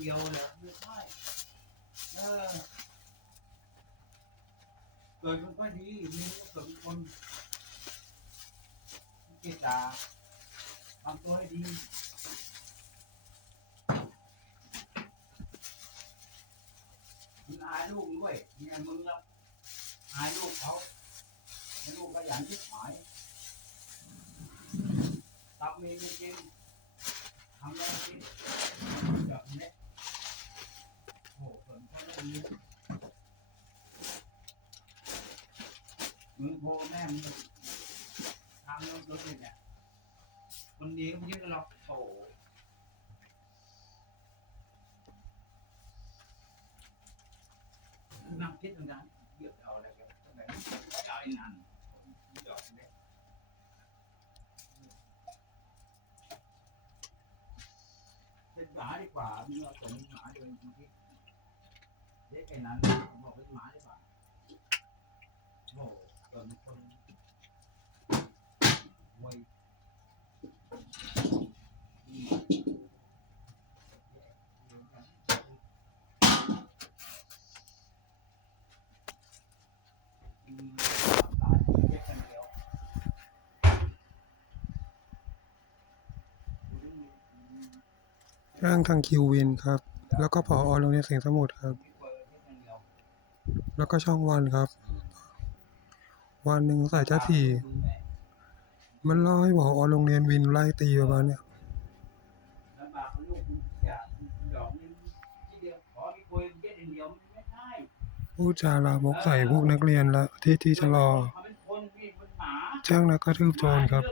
เดียวเลยไม่ใช่เออเกิดมันก็ดีมีเกิดเป็นคนจิตตาทำตัวให้ดีมึงอายลูกด้วยเนี่ยมึงล้วอายลูกเขาลูกขยันที่หมายตับมีจริงทำได้จริงแบบนี้ นี้มึงโบแม่มึงทำรถรถเลยเนี่ยคนดีก็ไม่เยอะกันหรอกโอ้โหนั่งคิดตรงนั้นเดี๋ยวจะเอาอะไรกันตั้งแต่จะเอาไอ้นั่นดอกเล็กเป็นหมาดีกว่ามีเราสมหมาเดินจริงที่ ล็กไอ้นั้นผมบอกเป็นหมาดีกว่าโอ้โหเกิดเป็นคนมวยร่างทางคิววินครับ แล้วก็ผอโรงเรียนเสียงสมุทรครับ แล้วก็ช่องวันครับ วันหนึ่งใส่แค่ทีมันเล่าให้บอกอโรงเรียนวินไล่ตีประมาณเนี้ยผู้จาลามกใส่พวกนักเรียนละที่ที่ชะลอช่างนักกระทืบโจรครับ